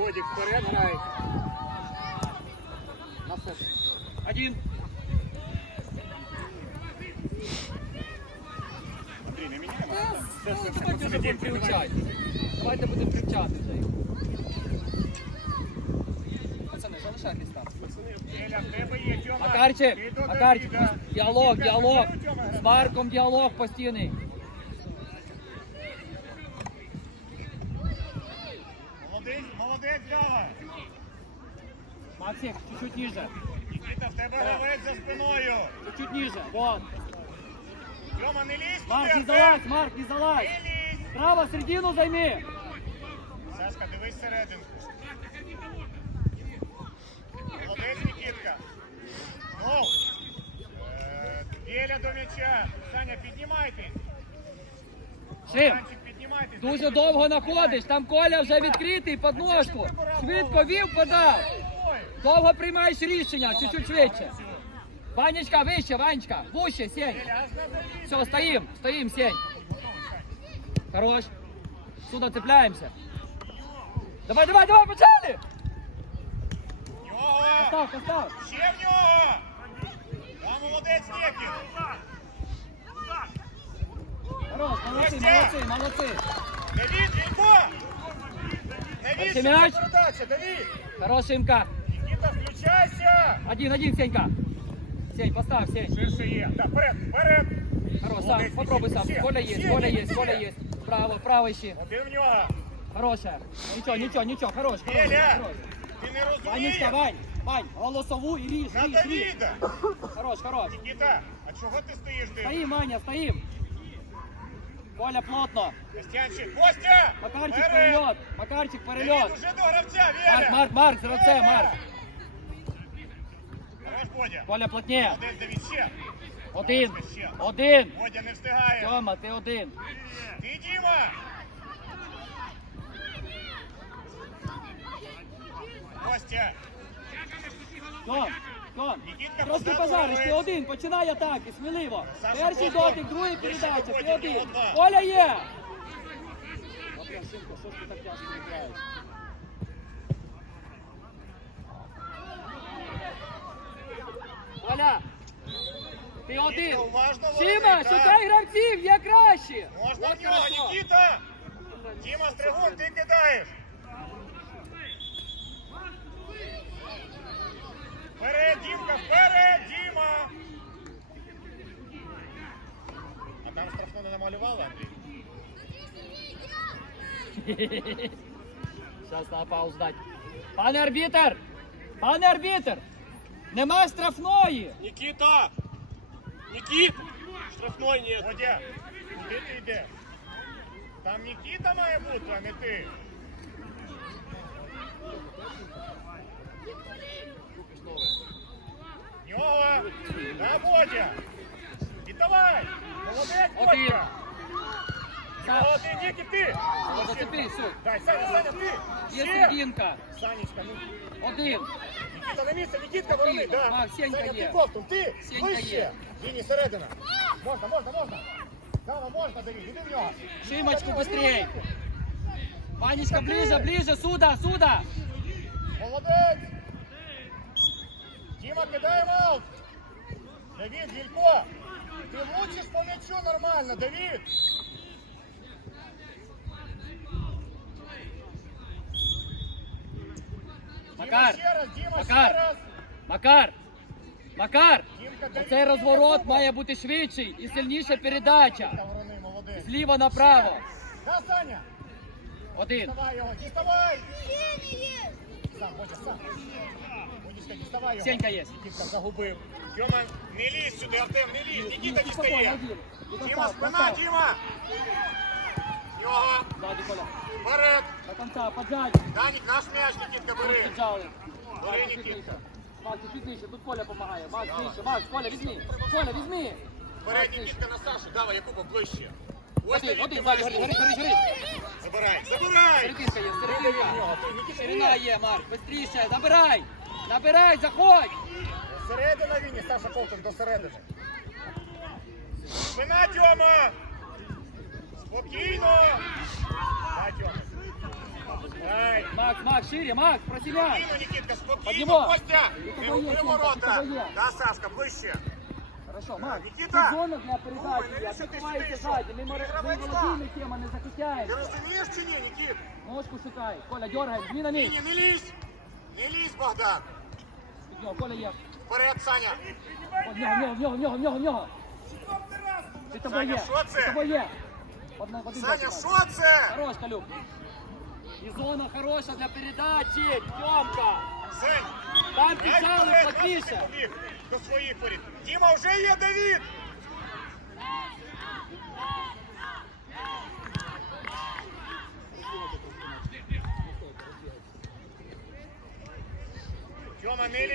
Бодік, вперед грай. На все. Один. Андрій, не міняємо. Все, все, все, давайте будемо привчати. Давайте будемо привчати. Пацани, залишайтесь там. Еля, в тебе є, Тьома. Макарчик, Макарчик, діалог, діалог. З. Марком діалог постійний. Молодець, молодець, Дава. Чуть-чуть. Нікіта, в тебе гравець за спиною. Чуть-чуть ниже. Вот. Тьома, не лізь Марк, не залазь, Марк, не залазь. Не лізь. Право, середину займи. Сашка, дивись серединку. Молодець, Нікітка. Ну. Е, Біля до м'яча. Саня, піднімайтесь. Шим, Санчик, піднімайтесь. дуже довго знаходиш. Там Коля вже відкритий, під ножку. Швидко вів, подав. Ой, Довго приймаєш рішення, чуть-чуть швидше. Ванечка, вище, Ванечка, вище, сень. Біля, аж на завіс. Все, стоим, стоим, сень. Хорош. Сюда цепляемся. Давай, давай, давай, почали! Нього. Остав, остав. Ще в нього. Там молодець Нікіт. Хорош, молодцы, Костя! молодцы, молодцы. Давід, Вінько. Давід, Перший що м'яч. за передача, Давід. Хорош, Имка. Нікіта, включайся. Один, один, Сенька. Сень, поставь, Сень. Ширше є. Так, вперед, вперед. Хорош, сам, Молодець, попробуй сам. Ще, Коля есть, ще, Коля ще. есть, Коля есть. Право, право ищи. Один в нього. Хорошая. Ничего, ничего, ничего, хорош, хорош, Еля, хорош. ти не Ванечка, розумієш? Вань, Вань, голосову и ріж, На ріж, ріж. Давіда. Хорош, хорош. Нікіта, а чого ти стоїш ти? Стоим, Маня, стоим. Коля, плотно. Костянчик, Костя! Макарчик Вперед! перельот, Макарчик Давід, перельот. уже до гравця, Віля! Марк, Марк, Марк, зравце, Марк. Коля, Давід. Один, один. Бодя не встигає. Тьома, ти один. Ти, Діма! Костя! Тьом. Нікітка, Трошки позаду ти один, починай атаки, сміливо. Перший дотик, другий передача, ти один. Коля є. Що ж ти так тяжко граєш? Коля, ти один. уважно Сіма, лови, так. шукай гравців, є кращі. Можна От в нього, хорошо. Нікіта! Діма, стригун, ти кидаєш! Вперед, Дімка, вперед, Діма! А там штрафну не намалювали, Андрій? Зараз треба паузу дати. Пане арбітер! Пане арбітер! Нема штрафної! Никита! Никит! Штрафной нет. Водя, куди ти йдеш? Там Нікіта має бути, а не ти. Нього! На, Бодя! І давай! Молодець, Один. Бодя! Так. Нього, ти, Нікі, ти! О, Зацепи, все. Дай, Саня, Саня, ти! Є Ще! серединка. Санечка, ну, Один. Нікіта на місце, Нікітка, ворони, Один. да. Макс, Сенька Саня, є. ти ковтун, ти! Сенька Вище! є. Лінії середина. Можна, можна, можна. Дава, можна, Давид, іди в нього. Шимочку Іди в нього, быстрей. іди в нього. Ванечка, ближе, ближе, сюда, сюда. Молодець! Діма, кидаємо аут! Давід, Вілько! Ти влучиш по м'ячу нормально, Давід! Макар, Макар. Макар, Макар. Оцей розворот має бути швидший і сильніша передача. Зліва направо. Да, Саня! Один. Діставай його, діставай! Сам, Бодя, сам! Діставай його! Сенька є. Загубив. Тьома, не лізь сюди, Артем, не лізь! Нікіта дістає! Діма, спина. Діма! Його! Вперед! До конца, поджать. Данік, наш м'яч, Нікітка, бери! Бери, Нікітка. Макс, чуть нижче. Тут Коля допомагає. Макс, нижче. Макс, Коля, візьми. Коля, візьми. Бери. Нікітка, на Сашу. Давай, Якуба, ближче. Ось Один, один, ти ззаді, гори, гори, гори, гори. Забирай, забирай! Серединка є, серединка. Ширина є. Марк, быстріше, набирай. Набирай, заходь. Середина Віні, Саша Ковтун, до середини. Спина, Тьома! Спокійно! Макс, Макс, Макс, шире, Макс, просимай. Спокійно, Нікітка, спокійно, Костя! І ворота! Да, Сашка, ближче! Хорошо, Макс. Нікіта! Тут зона для передачі, ти ти сюди ззаді. йшов? Ми, море- Ти ми гравець володіємо тема, не Ти захищаєш. розумієш чи ні, Нікіт? Ножку шукай. Коля, дергай, змі на Ні, місць. ні, не лізь! Не лізь, Богдан! Коля є. Вперед, Саня! В нього, в нього, в нього, в нього, в нього. Під тобою є. тобою є. Саня, що це? Хорош, Калюк. І зона хороша для передачі. Тьомка. Сень! Там раз плотніше. До своїх воріт. Діма, вже є Давід! Тьома, не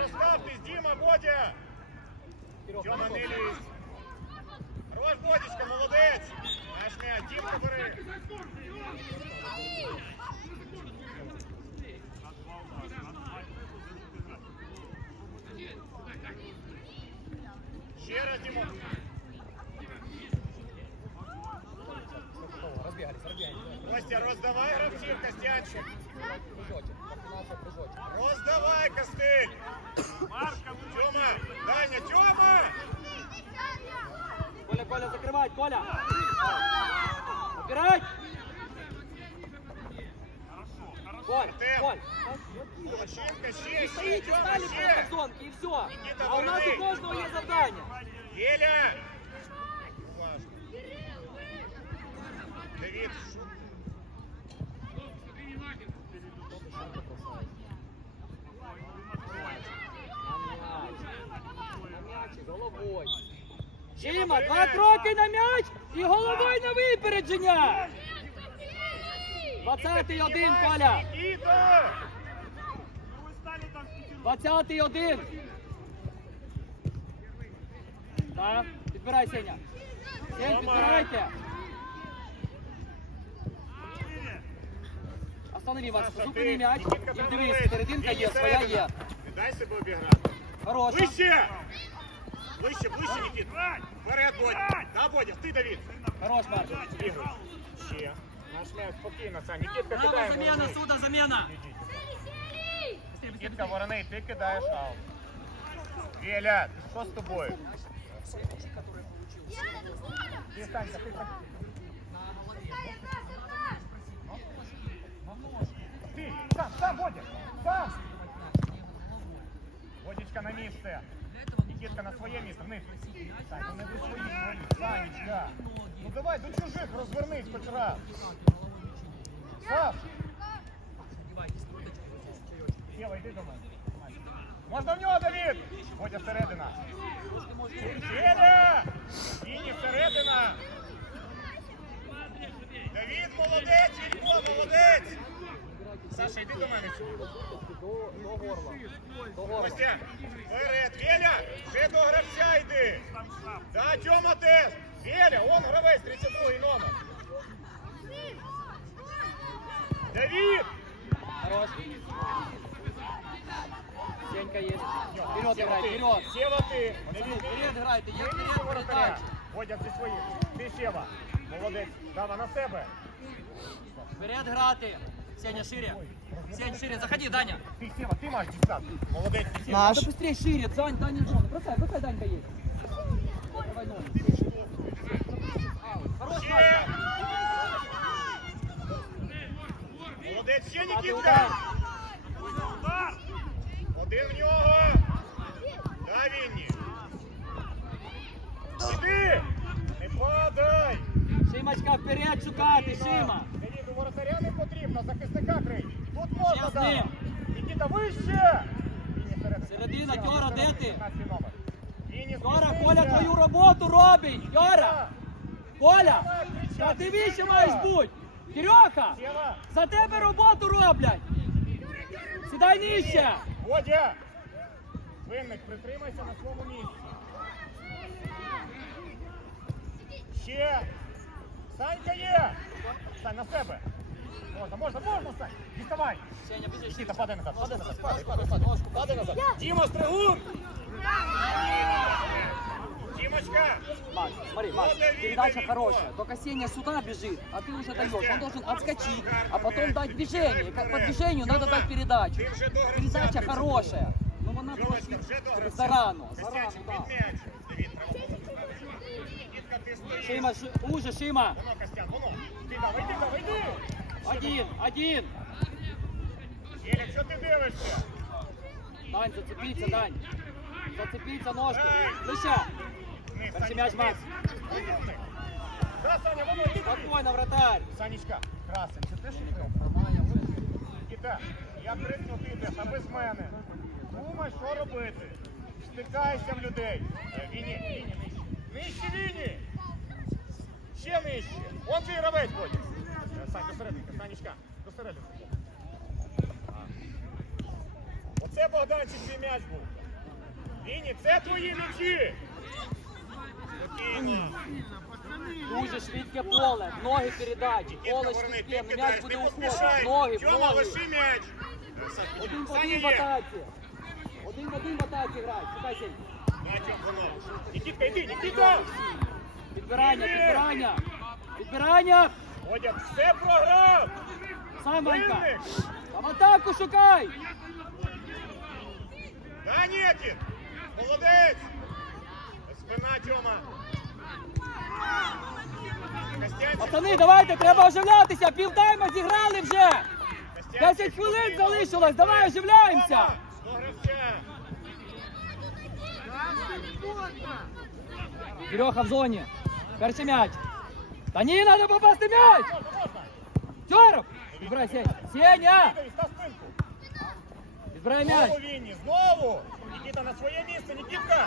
Дімка, розставтесь, Діма, Бодя! Кирилл, Тьома, помогай. не лізь! Хорош, Бодічка, молодець! Наш м'яч, Дімка, бери! Ще раз, Дімо! Разбегались, разбегались. Костя, роздавай гравців, Костянчик! Прыжочек, комбинация прыжочек. Роздавай, Костиль! Тьома! Даня, Тьома! Коля, Коля, закрывать, Коля! Убирать! Коль, Артем. Коль! Молодчинка, ще, Ви ще, стоите, Тьома, стали ще! просто зонки и все. Никита, А у нас верни. у кожного є завдання. Еля! Уважно. Давид. На Чима, два кроки на м'яч і головою на випередження. 21 Коля. Никита! 21. Так, підбирай, Сеня. Сень, підбирайте. Останови, Саша, зупини м'яч і дивись, серединка є, своя є. Дай себе обіграти. Хороша. Ближче! Ближче, ближче, Нікіт. Вперед, Бодя. Да, Бодя, ти, Давид. Хорош, Марк. Ігор. Ще. Наш м'яч спокійно, Сань. Нікітка Право, кидає. заміна, ворони. сюди, заміна. Нікітка, ворони, ти кидаєш аут. Веля, що з тобою? Ти, Санька, ти так. Ти, сам, сам, Бодя, сам. Водічка на місце. Нікітка на своє місце, вниз. Ну не до своїх воріт, Санечка. Ну давай, до чужих розвернись хоч раз. Саш. Єва, йди до мене. Можна в нього, Давід! Водя середина. Федя! Іні середина! Давід, молодець, Вілько, молодець! Саша, йди до мене сюди. До, до горла. До горла. Костя, вперед, Веля, ще до гравця йди. Да, Тьома теж. Веля, он гравець, 32 номер. Давід! Хорош. Сенька есть. Вперед играй, вперед. Сєва ти. Не вперед играйте, я не вперед передачу. Водя зі своїм. Ти Сєва. Молодець. Дава на себе. Вперед грати. Сеня, шире. Сень, шире, заходи, Даня. Ти Сєва, ти маєш дістати. Молодець, ти Сєва. Наш. Надо быстрее шире, Дань, Даня зону. Бросай, бросай, Данька есть. Давай ногу. Хорош, Ще. Настя. Молодець, ще Падай, Нікітка. удар. Один в нього. Да, Вінні. Іди. Не падай. Шимочка, вперед шукати, Шима. Воротаря захисника крий. Тут можна дати. Нікіта, вище. Середина, Тьора, де ти? 15 Йора. Коля твою роботу робить. Йора, Коля, та ти вище маєш бути. Кирьоха, за тебе роботу роблять. Сідай нижче. Водя! Винник, притримайся на своєму місці. Ще! Санька є! Стань на себе! Можна, можна, можна, Сань! Діставай! Сеня, біжи, Нікіта, падай назад, падай назад, падай, Падай, падай, падай, падай, падай назад! Діма, стригун! Дімочка! Макс, смотри, Макс, Вот Давид, передача Давид, хорошая. вот. Только Сеня сюда бежит, а ты уже даешь. Костя, Он должен отскочить, шикарно а потом мяч. дать движение. Как по Вперед. движению надо Тёма, дать передачу. ты уже до гравця Передача 30 хорошая. Ну вона Тьомочка, трошки вже до тобі гравця. зарано, зарано, Костянчик, так. під м'яч. Давід, право. Нікітка, ти стоїш. Шима, ши- уже, Шима. Воно, Костян, воно. Ти давай, йди, давай, йди. Один, один. Єля, що ти дивишся? Дань, зацепиться, Дань. Зацепиться ножки. Лише. Вниз, Перший м'яч, Макс. Да, Саня, воно, йди. Спокойно, вратарь. Санечка, красень, це теж? Нікіта, я крикну, ти йдеш, а без мене. Думай, що робити. Стикайся в людей. Е, Віні, Віні, нижче. Нижче, Віні! Ще нижче. Он твій гравець, Бодя. Сань, до серединки, Санечка, до серединки. Оце Богданчик твій м'яч був. Віні, це твої м'ячі. Спокійно. Дуже швидке поле. Ноги передачі. Поле швидке. М'яч буде уходити. Ноги, Тьома, ноги. лиши м'яч. Один в один в атаці. Один в один в атаці грай. Шукай. Ну, а воно? Нікітка, йди, Нікіта! Підбирання, підбирання. Підбирання. Водя, все програв! Сам Ванька. Там атаку шукай. Да, Нікіт! Молодець! Спина, Тьома. Пацани, давайте, треба оживлятися. Півтайма зіграли вже. Костянчик, 10 хвилин залишилось. Давай оживляємося. Кирьоха в зоні. Перший м'яч. Та ні, треба попасти м'яч. Можна, можна. Тьоров. Підбирай, Сеня. Сеня. Ігор, став спинку. Підбирай м'яч. Знову Вінні, знову! Нікіта на своє місце, Нікітка!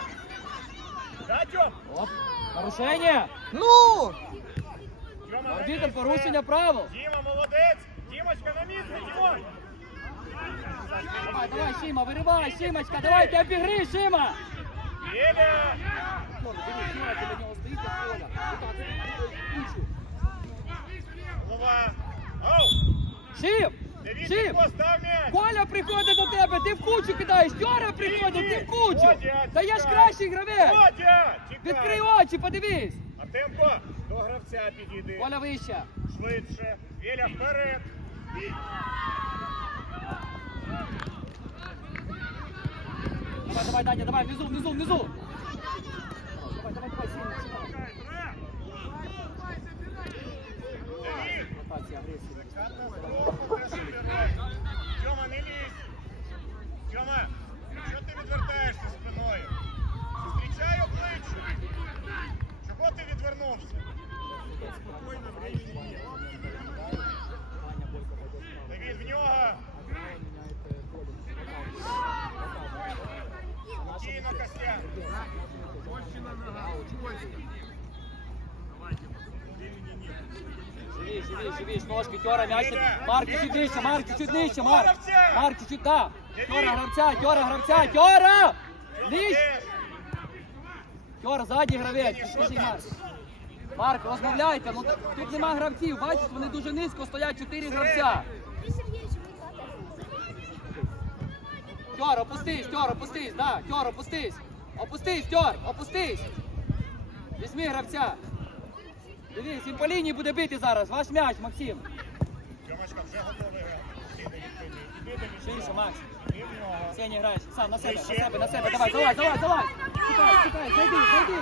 Да, Тьом? Оп. Порушення. Ну! Тьома, на Арбітр місце. порушення правил. Діма, молодець! Дімочка на місце, Дімон! Давай, давай, Шима, виривай, Шимочка, давай, ти обігри, Шима. Єля! Вон, дивись, Шима, біля нього стоїть, став м'яч! Коля приходить до тебе, ти в кучу кидаєш, Тьора приходить, ти в кучу. Та я ж кращий гравець. Відкрий очі, подивись. А темпо до гравця підійди. Коля вище. Швидше. Єля вперед. Давай, давай, Даня, давай, внизу, внизу, внизу. Давай, давай, давай, сильно, сильно. Тьома, не лізь. Тьома, що ти відвертаєшся спиною? Зустрічай обличчя. Чого ти відвернувся? Давід, в нього. Спокійно, Костян. Живи, живи, живи, ж ножки, Тьора, м'яч. Марк, чуть нижче, Марк, чуть нижче, Марк. Марк, чуть, да. Тьора, гравця, Тьора, гравця, Тьора! Молодець. Тьора, задній гравець, підскажи, Марк. Марк, розмовляйте, ну тут нема гравців, бачиш, вони дуже низько стоять, чотири гравця. Тьор, опустись, Тьор, опустись, да, Тьор, опустись. Опустись, Тьор, опустись. Візьми гравця. Дивись, він по лінії буде бити зараз. Ваш м'яч, Максим. Тьомочка вже готовий. Іди до відповіді. Іди до відповіді. Ширше, Макс. Іди в нього. Сеня, граєш. Сам, на себе, на Вище. себе, на себе. Вище, Давай, давай, давай, вище. давай. Чекай, чекай, зайди, зайди.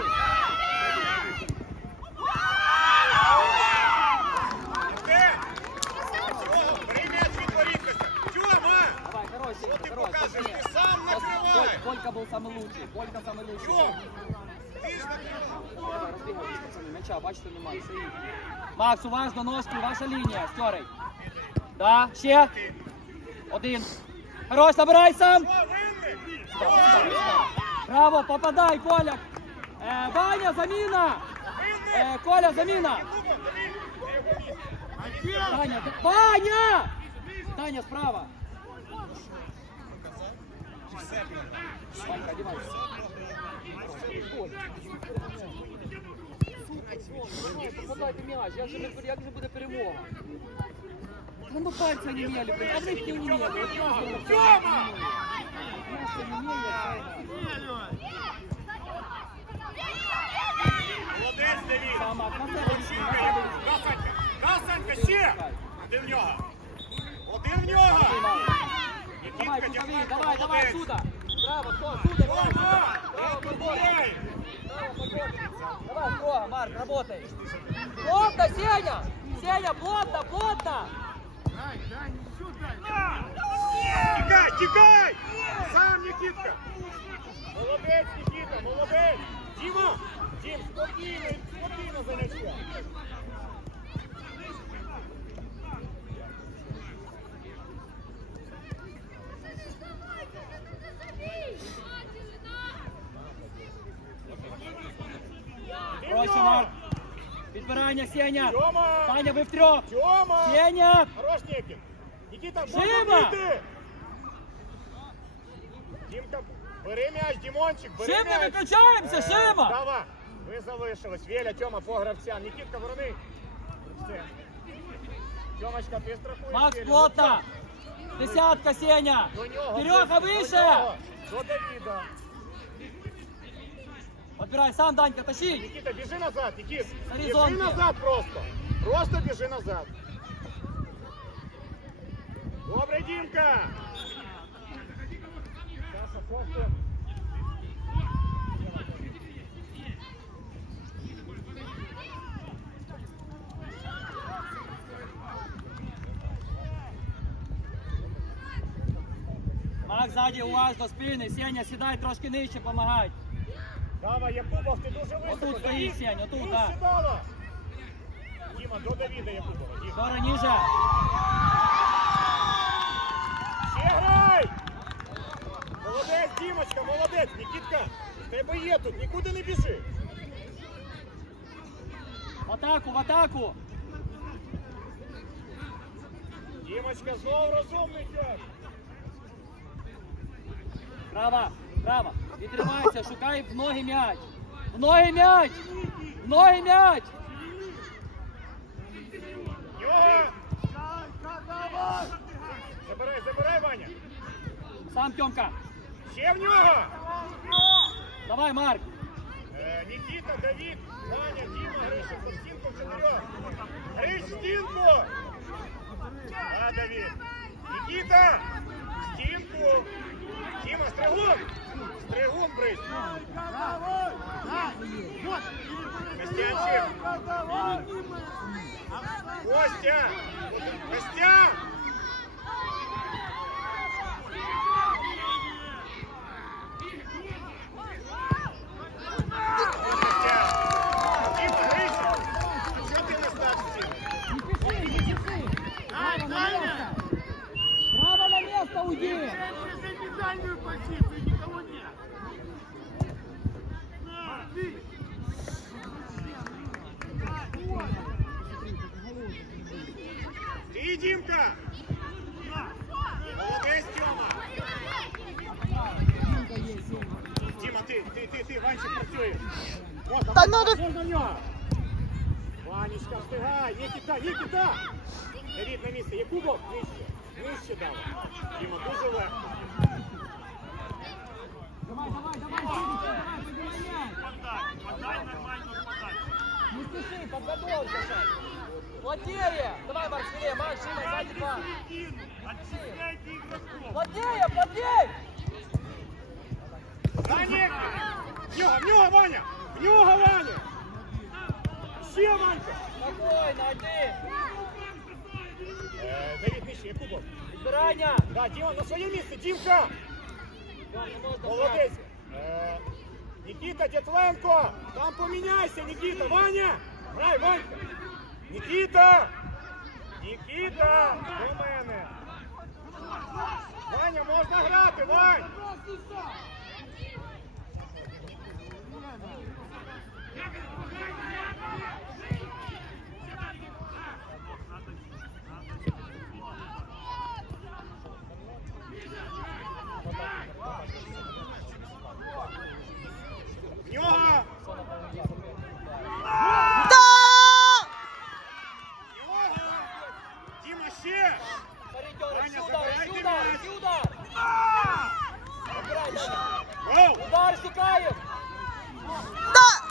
Іди. Цього, бери м'яч від воріт, Костя. Тьома! Давай, хорош, Що Сенька, ти хорош. покажеш? пошли. Ти сам Пос- накривай. Коль- Колька был самый лучший, Колька самый лучший. м'яча, бачите, немає. Макс, уважно, ножки, ваша лінія, стьорий. Да, ще. Один. Хорош, набирай сам. Браво, попадай, Коля. Е, Ваня, заміна. Е, Коля, заміна. Таня, ти-! Таня, справа. Ванька, одевайся. Попадайте м'яч, як же, ми- як же буде перемога? Ну, ну пальці не блин, а ви не мели. Тьома! Не Молодець, Давід. Касанька, ще! Один в нього. Один в нього! Давай, давай, давай, молодець. Сюда. Браво, сюда, давай, Браво! Браво, Давай, строго, Марк, работай. Плотно, Сеня! Сеня, плотно, плотно! Тікай, тікай! Сам, Нікітка! Молодець, Нікіта, молодець! Діма! Дім, спокійно, спокійно за м'ячем. Підбирання, Сеня. Таня, ви втрьох. Тьома! Сеня! Хорош, Нікіт! Нікіта, можна бити! Дімка, бери м'яч, Дімончик, бери Шима, м'яч! виключаємося, Е, Шима! Давай, ви залишились. Вєля, Тьома, по гравцям. Нікітка, ворони. Все. Тьомочка, ти страхуєш. Макс, Вєлю. плотно! Десятка, Сеня! До нього. Кирюха, ближче, вище! До, нього. до Давіда. Отбирай сам, Данька, тащи! Нікіта, біжи назад, Нікіт. З Біжи горизонту. назад просто. Просто біжи назад. Добре, Дімка. Саша, просто. Макс, ззаді уважно, спини. Сеня, сідай трошки нижче, помагай. Давай, Якубов, ти дуже високо. Отут стоїть, Сень, отут, да. сідала. Діма, до Давіда Якубова. Діма. Скоро ниже. Ще грай! Молодець, Дімочка, молодець. Нікітка, в тебе є тут, нікуди не біжи. В атаку, в атаку. Дімочка, знову розумний тяг. Право, право. Відривайся, шукай в ноги м'яч. В ноги м'яч! В ноги м'яч! Забирай, забирай, Ваня. Сам Тьомка. Ще в нього! Давай, Марк. Е, Нікіта, Давід, Ваня, Діма, Гриша, по стінку в чотирьох. Гриш, стінку! А, Давід. Нікіта! Стінку! Діма, стригун! Костя! Костя! Діма, Гриша! Що ти не став стіну? Не спеши, не спеши. Право на место. Право на место уйди. Центральную позицию никого нет. Ти, Дімка! Молодець, Тьома! Діма, ти, ти, ти, ти, Ванчик працює. Можна, Та можна, ну, можна в нього. Ванечка, встигай, Нікіта, Нікіта! Давід на місце, Якубов, нижче, нижче дав. Діма, дуже легко. Плотнее! Давай, Марк, смелее, Марк, Шима, сзади два. Отчисляйте игроков. Плотнее, плотнее! Да, Нікіт! В нього, Ваня! В нього, Ваня! Ще, Ванька! Спокойно, один. Е, Давід, нижче, Якубов. Збирання. Да, Діма, на своє місце, Дімка! Молодець! Е, Нікіта Дятленко! Там поміняйся, Нікіта! Ваня! Грай, Ванька! Нікіта! Нікіта! До мене! Ваня, можна грати, Вань! В нього! В нього! Діма, ще! Смотри, Тьора, Ваня, ще удар, забирайте ще удар, м'яч. ще удар. Забирай, Даня. Гоу! Удар шукаємо.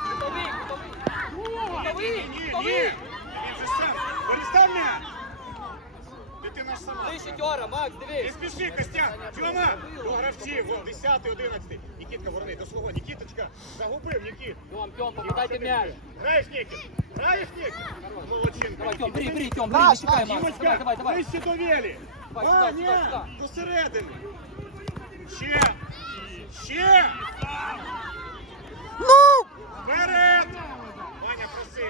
Кутовий, кутовий. Ні, Кутовий, ні, ні! кутовий. Він же сам! Перестав м'яч! Дитина ж сама! Вище Тьора, Макс, Не дивись. спіши, Костян! Тьома! До гравців, вон, 10 11 Нікітка, ворони до свого. Нікіточка, загубив, Нікіт. Тьом, Тьом, попадайте м'яч. Граєш, Нікіт? Граєш, Нікіт? Молодчинка. Давай, Тьом, Нікіт. бери, бери, Тьом, бери, не чекай, Макс. Давай, Дімочка, давай, давай. Ближче до Велі. А, ні, до середини. Ще. Ще. Ну! Вперед. Ваня, проси.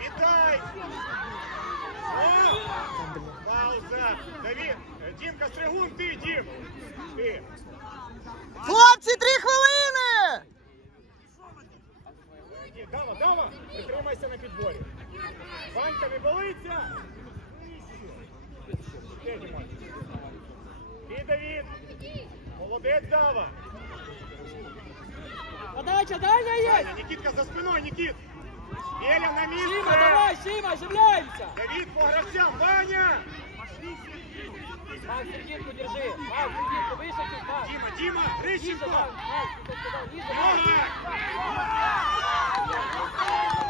Вітай. Пауза. Давід. Е, Дімка, Стригун, ти, Дім. Ти. Хлопці, три хвилини! Ні, Дава, Дава, притримайся на підборі. Ванька, не болиться. Ти, Давід. Молодець, Дава. Подача, Даня є. Нікітка за спиною, Нікіт. Еля на місце. давай, Шима, оживляемся. Давід по гравцям, Ваня. Макс, серединку держи. Макс, выше чуть, Макс. Діма, Діма, Грищенко. Макс, Макс, ты тут сказал, ниже, Нога. Макс.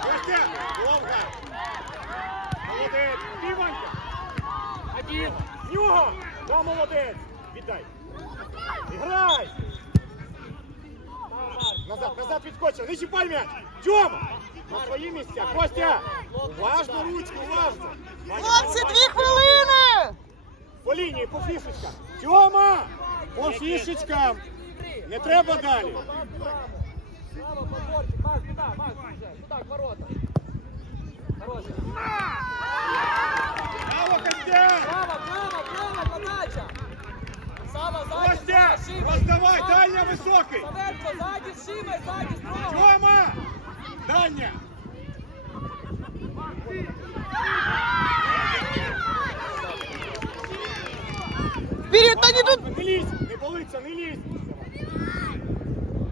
Костя, довга. Молодець. Ти, Ванька. Один. В нього! Да, молодець! Віддай! Грай! Назад, назад відскочив, не чіпай м'яч! Тьома! На свої місця! Костя! Уважно ручку, уважно! Ваня, Хлопці, дві хвилини! По лінії, по фішечкам! Тьома! По фішечкам! Не треба далі! Макс, туда, Макс, уже. Туда, к воротам. Хороший. Право, право, право, подача. Сава, сзади, Костя! Роздавай, Сава, дальня високий! Савенко, сзади, с Шимой, сзади, строго. Тьома! Дальня! Вперед, та не тут! Не лізь, не болиться, не лізь.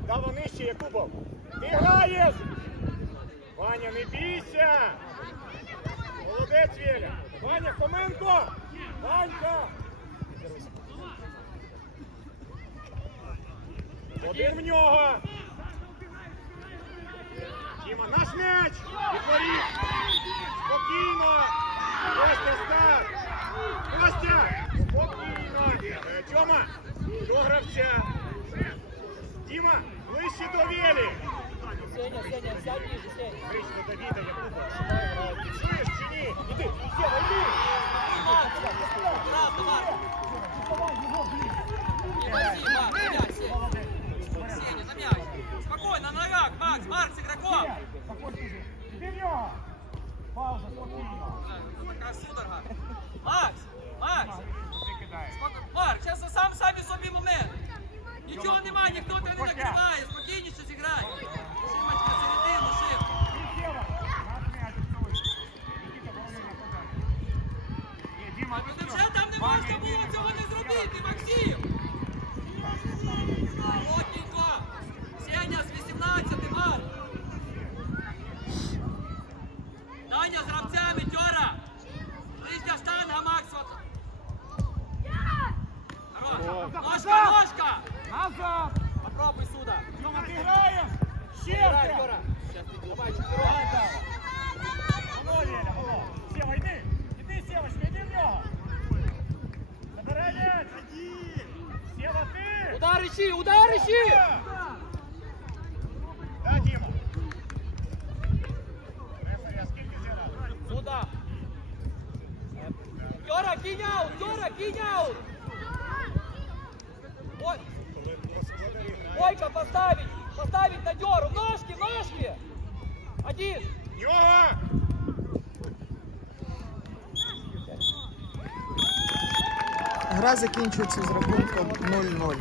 Дава нижче, Якубов. Ти граєш! Ваня, не бійся! Молодець, Веля! Ваня, Хоменко! Ванька! Один в нього! Діма, наш м'яч! Відворіт! Спокійно! Костя, старт! Костя! Спокійно! Тьома, до гравця! Діма, ближче до Велі! Сеня, Сеня, сядь ниже, Сеня. Ближче до Давіда, Якуба. Чуєш чи ні? Іди, Сєва, йди! Макс, аккуратно, Макс. Подожди, Макс, мяч, Сеня. Сеня, на мяч. Спокойно, на ногах, Макс, Марк с игроком. Іди в нього! Пауза, спокійно. Така судорога. Макс, Макс. Споко- Марк, зараз сам самі собі момент. Нічого немає, ніхто тебе не накриває, спокійніше зіграй. Шимочка, середину, шим. Сєва, наш м'яч, Цой. Нікіта, головний нападай. Ні, Діма, Ну невже там не можна було цього не зробити, Максим? Плотненько. Сеня з 18, Марк. Даня з гравцями, Тьора. Ближня штанга, Макс. от. Хорош. Ножка, ножка. Назад! Попробуй сюда. Тьома, ти граєш? Ще Играй, ти! Тьора. Сейчас ты давай, Давай, чемпион. Дава. Воно, Веля, воно. Ударищи, ударищи! Да, Діма. Рефері, а скільки зіграли? Сюда. Йора, кинь аут, Йора, кинь аут! Ой, Ойка поставить, поставить на Деру, ножки, ножки! Один! Йога! Закінчується з рахунком 0-0.